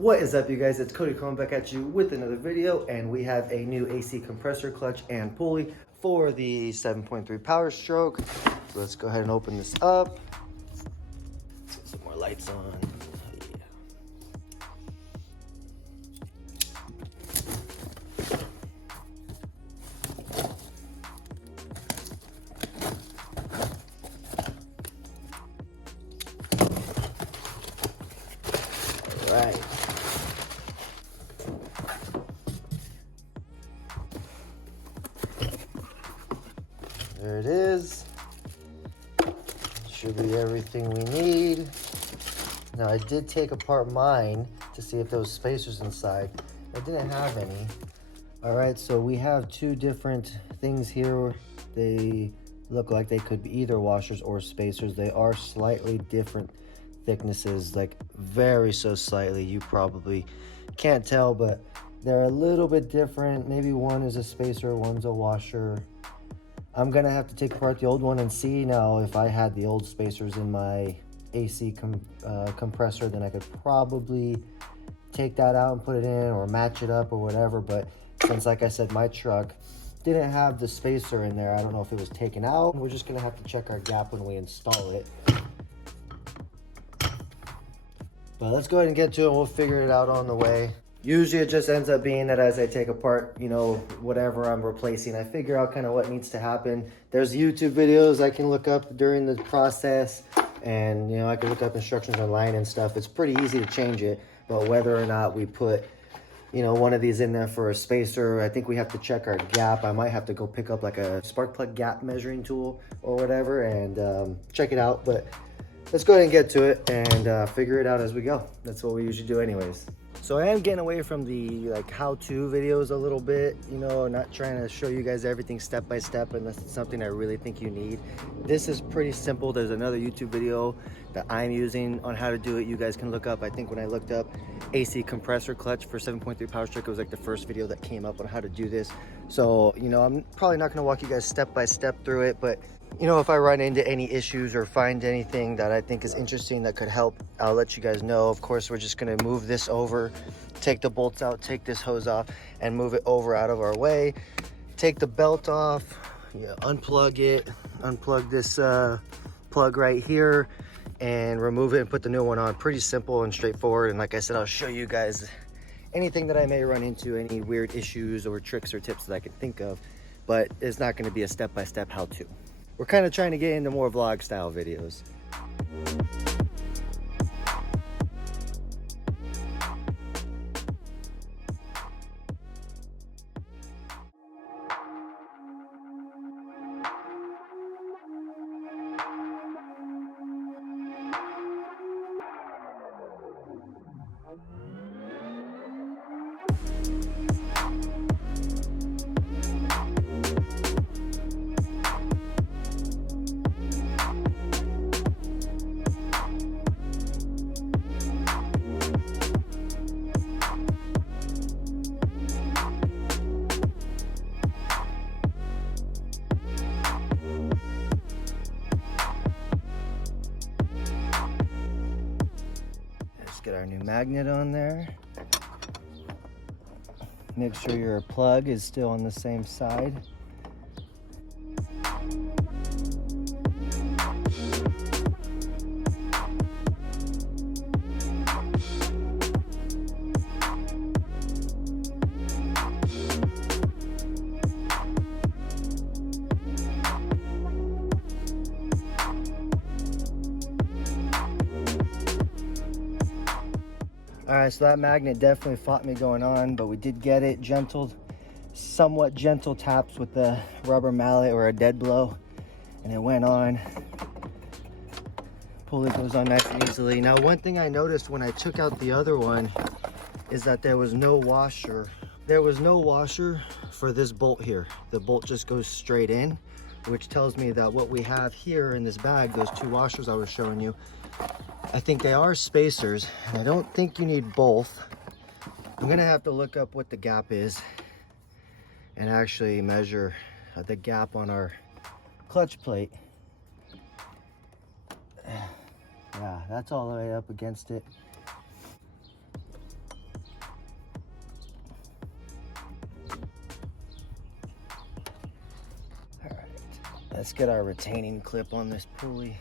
What is up, you guys? It's Cody coming back at you with another video, and we have a new AC compressor clutch and pulley for the 7.3 Power Stroke. So let's go ahead and open this up. Let's get some more lights on. All right. There it is. Should be everything we need. Now I did take apart mine to see if there was spacers inside. I didn't have any. All right, so we have two different things here. They look like they could be either washers or spacers. They are slightly different thicknesses, like very so slightly. You probably can't tell, but they're a little bit different. Maybe one is a spacer, one's a washer. I'm gonna have to take apart the old one and see. Now if I had the old spacers in my AC compressor, then I could probably take that out and put it in or match it up or whatever. But since, like I said, my truck didn't have the spacer in there, I don't know if it was taken out. We're just gonna have to check our gap when we install it. But let's go ahead and get to it. We'll figure it out on the way. Usually it just ends up being that as I take apart, you know, whatever I'm replacing, I figure out kind of what needs to happen. There's YouTube videos I can look up during the process, and, you know, I can look up instructions online and stuff. It's pretty easy to change it, but whether or not we put, you know, one of these in there for a spacer, I think we have to check our gap. I might have to go pick up like a spark plug gap measuring tool or whatever and check it out. But let's go ahead and get to it and figure it out as we go. That's what we usually do anyways. So I am getting away from the like how-to videos a little bit, you know, not trying to show you guys everything step by step unless it's something I really think you need. This is pretty simple. There's another YouTube video that I'm using on how to do it. You guys can look up. I think when I looked up AC compressor clutch for 7.3 Power Stroke, it was like the first video that came up on how to do this. So, you know, I'm probably not gonna walk you guys step by step through it, but you know, if I run into any issues or find anything that I think is interesting that could help, I'll let you guys know. Of course, we're just gonna move this over, take the bolts out, take this hose off, and move it over out of our way. Take the belt off, unplug it, unplug this plug right here, and remove it and put the new one on. Pretty simple and straightforward. And like I said, I'll show you guys anything that I may run into, any weird issues or tricks or tips that I can think of, but it's not gonna be a step-by-step how-to. We're kind of trying to get into more vlog style videos. Get our new magnet on there. Make sure your plug is still on the same side. All right, so that magnet definitely fought me going on, but we did get it gentle, somewhat gentle taps with the rubber mallet or a dead blow, and it went on. Pulley goes on nice and easily. Now, one thing I noticed when I took out the other one is that there was no washer. There was no washer for this bolt here. The bolt just goes straight in, which tells me that what we have here in this bag, those two washers I was showing you, I think they are spacers, and I don't think you need both. I'm gonna have to look up what the gap is and actually measure the gap on our clutch plate. Yeah, that's all the way up against it. Let's get our retaining clip on this pulley.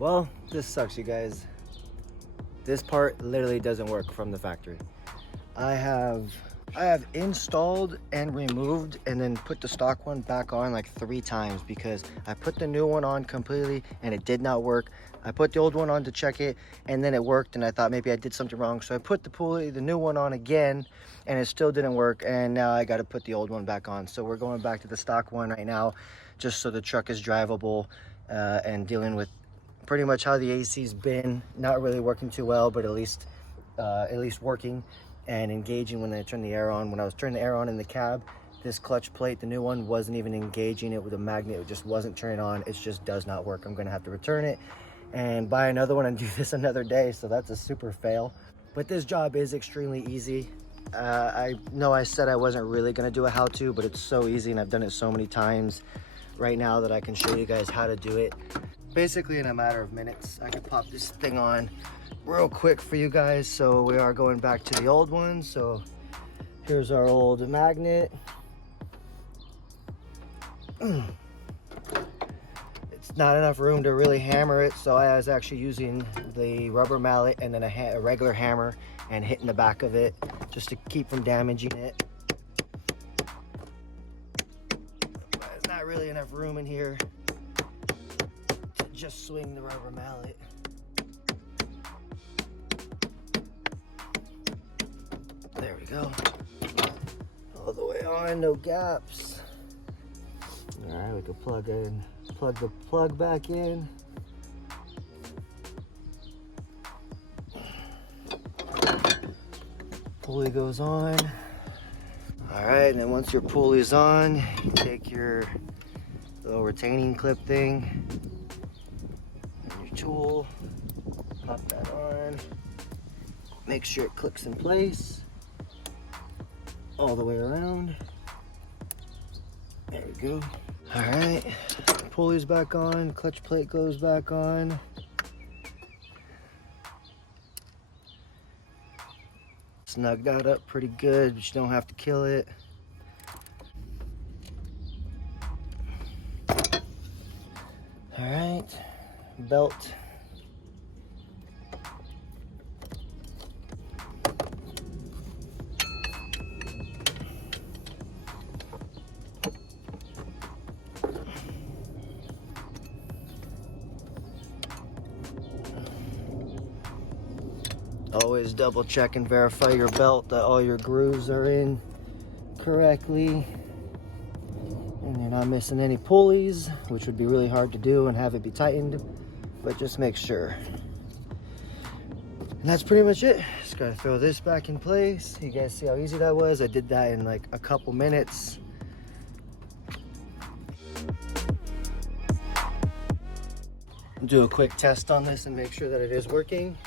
Well, this sucks, you guys. This part literally doesn't work from the factory. I have installed and removed and then put the stock one back on like 3 times because I put the new one on completely and it did not work. I put the old one on to check it and then it worked, and I thought maybe I did something wrong. So I put the new one on again and it still didn't work, and now I got to put the old one back on. So we're going back to the stock one right now just so the truck is drivable and dealing with pretty much how the AC's been. Not really working too well, but at least working and engaging when I turn the air on. When I was turning the air on in the cab, this clutch plate, the new one, wasn't even engaging. It with a magnet, it just wasn't turning on. It just does not work. I'm gonna have to return it and buy another one and do this another day. So that's a super fail. But this job is extremely easy. I know I said I wasn't really gonna do a how-to, but it's so easy and I've done it so many times right now that I can show you guys how to do it. Basically in a matter of minutes. I can pop this thing on real quick for you guys. So we are going back to the old one. So here's our old magnet. It's not enough room to really hammer it, so I was actually using the rubber mallet and then a regular hammer and hitting the back of it just to keep from damaging it. But there's not really enough room in here to just swing the rubber mallet. There we go. All the way on, no gaps. All right, we can plug the plug back in. Pulley goes on. All right, and then once your pulley's on, you take your little retaining clip thing and your tool, pop that on, make sure it clicks in place all the way around. There we go. All right, pulley's back on, clutch plate goes back on. Snug that up pretty good, but you don't have to kill it. All right, belt. Always double check and verify your belt that all your grooves are in correctly and you're not missing any pulleys, which would be really hard to do and have it be tightened, but just make sure. And that's pretty much it. Just gotta throw this back in place. You guys see how easy that was? I did that in like a couple minutes. Do a quick test on this and make sure that it is working.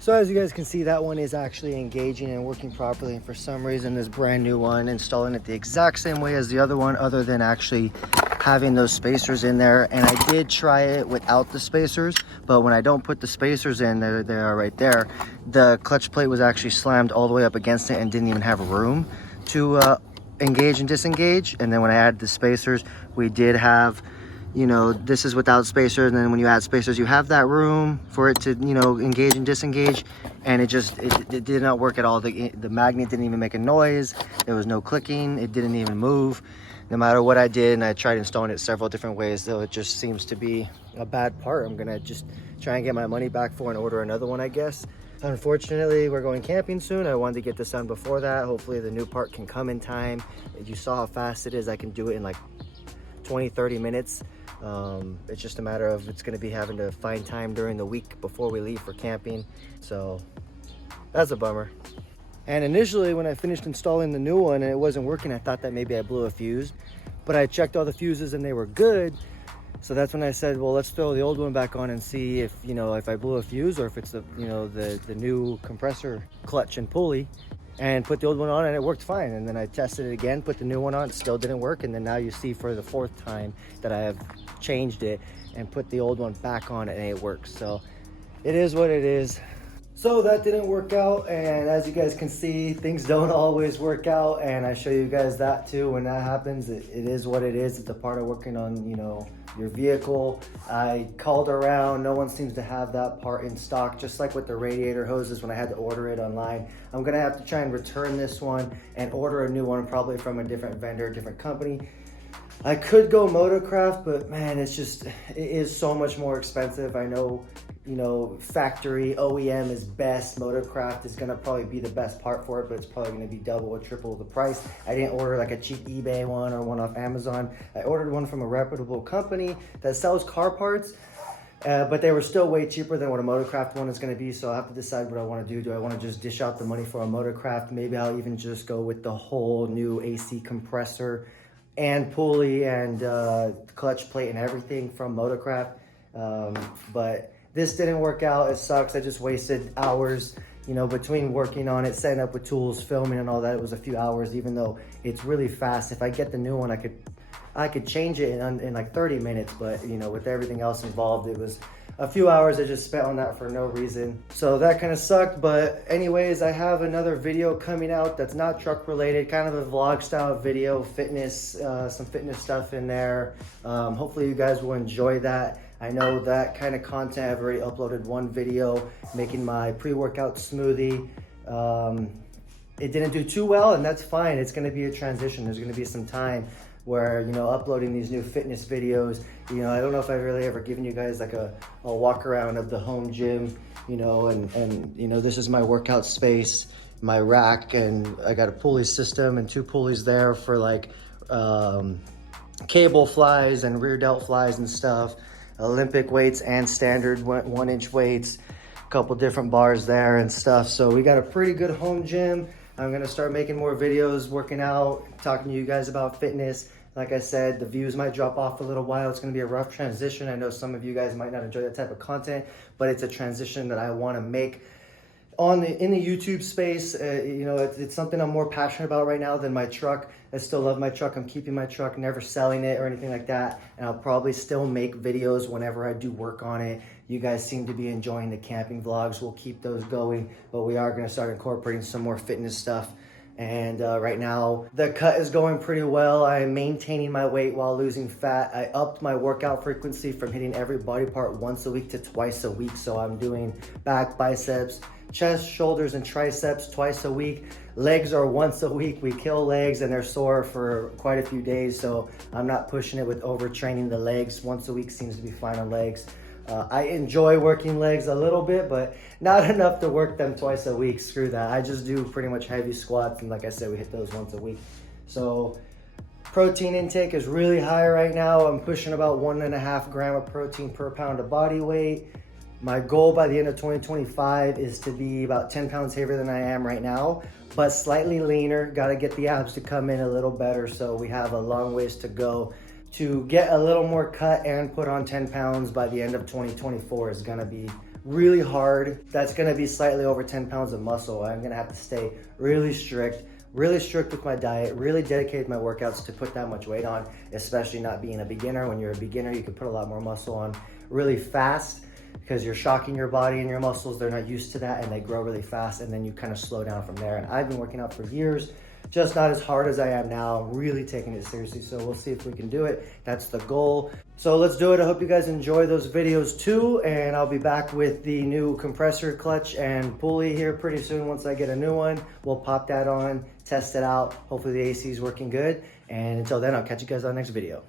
So as you guys can see, that one is actually engaging and working properly, and for some reason this brand new one, installing it the exact same way as the other one, other than actually having those spacers in there. And I did try it without the spacers, but when I don't put the spacers in, they are right there, the clutch plate was actually slammed all the way up against it and didn't even have room to engage and disengage. And then when I added the spacers, we did have, you know, this is without spacers, and then when you add spacers, you have that room for it to, you know, engage and disengage. And it did not work at all. The magnet didn't even make a noise. There was no clicking. It didn't even move, no matter what I did. And I tried installing it several different ways, though it just seems to be a bad part. I'm gonna just try and get my money back for and order another one, I guess. Unfortunately, we're going camping soon. I wanted to get this done before that. Hopefully the new part can come in time. If you saw how fast it is, I can do it in like 20-30 minutes. It's just a matter of it's going to be having to find time during the week before we leave for camping. So that's a bummer. And initially when I finished installing the new one and it wasn't working, I thought that maybe I blew a fuse, but I checked all the fuses and they were good. So that's when I said, well, let's throw the old one back on and see if, you know, if I blew a fuse or if it's the, you know, the new compressor clutch and pulley, and put the old one on and it worked fine. And then I tested it again, put the new one on, it still didn't work. And then now you see for the 4th time that I have changed it and put the old one back on and it works. So it is what it is. So that didn't work out, and as you guys can see, things don't always work out, and I show you guys that too. When that happens, it is what it is. It's a part of working on, you know, your vehicle. I called around, no one seems to have that part in stock, just like with the radiator hoses when I had to order it online. I'm gonna have to try and return this one and order a new one, probably from a different vendor, different company. I could go Motorcraft, but man, it is so much more expensive. I know, you know, factory OEM is best. Motorcraft is gonna probably be the best part for it, but it's probably gonna be double or triple the price. I didn't order like a cheap eBay one or one off Amazon. I ordered one from a reputable company that sells car parts, but they were still way cheaper than what a Motorcraft one is gonna be. So I have to decide what I wanna do. Do I wanna just dish out the money for a Motorcraft? Maybe I'll even just go with the whole new AC compressor and pulley and clutch plate and everything from Motorcraft. But this didn't work out. It sucks. I just wasted hours, you know, between working on it, setting up with tools, filming and all that. It was a few hours, even though it's really fast. If I get the new one, I could change it in like 30 minutes, but you know, with everything else involved, it was a few hours I just spent on that for no reason. So that kind of sucked. But anyways, I have another video coming out that's not truck related, kind of a vlog style video, fitness, some fitness stuff in there. Hopefully you guys will enjoy that. I know that kind of content. I've already uploaded one video making my pre-workout smoothie. It didn't do too well, and that's fine. It's gonna be a transition. There's gonna be some time where, you know, uploading these new fitness videos, you know, I don't know if I've really ever given you guys like a walk around of the home gym, you know, and you know, this is my workout space, my rack, and I got a pulley system and 2 pulleys there for like cable flies and rear delt flies and stuff, Olympic weights and standard 1-inch weights, a couple different bars there and stuff. So we got a pretty good home gym. I'm gonna start making more videos, working out, talking to you guys about fitness. Like I said, the views might drop off a little while. It's gonna be a rough transition. I know some of you guys might not enjoy that type of content, but it's a transition that I wanna make in the YouTube space. You know, it's something I'm more passionate about right now than my truck. I still love my truck. I'm keeping my truck, never selling it or anything like that. And I'll probably still make videos whenever I do work on it. You guys seem to be enjoying the camping vlogs. We'll keep those going, but we are gonna start incorporating some more fitness stuff. And right now, the cut is going pretty well. I am maintaining my weight while losing fat. I upped my workout frequency from hitting every body part once a week to twice a week. So I'm doing back, biceps, chest, shoulders, and triceps twice a week. Legs are once a week. We kill legs and they're sore for quite a few days. So I'm not pushing it with overtraining the legs. Once a week seems to be fine on legs. I enjoy working legs a little bit, but not enough to work them twice a week. Screw that. I just do pretty much heavy squats. And like I said, we hit those once a week. So protein intake is really high right now. I'm pushing about 1.5 grams of protein per pound of body weight. My goal by the end of 2025 is to be about 10 pounds heavier than I am right now, but slightly leaner. Got to get the abs to come in a little better. So we have a long ways to go. To get a little more cut and put on 10 pounds by the end of 2024 is gonna be really hard. That's gonna be slightly over 10 pounds of muscle. I'm gonna have to stay really strict with my diet, really dedicate my workouts to put that much weight on, especially not being a beginner. When you're a beginner, you can put a lot more muscle on really fast because you're shocking your body and your muscles. They're not used to that and they grow really fast, and then you kind of slow down from there. And I've been working out for years, just not as hard as I am now. I'm really taking it seriously, so we'll see if we can do it. That's the goal. So let's do it. I hope you guys enjoy those videos too, and I'll be back with the new compressor clutch and pulley here pretty soon. Once I get a new one, we'll pop that on, test it out. Hopefully the AC is working good, and until then, I'll catch you guys on the next video.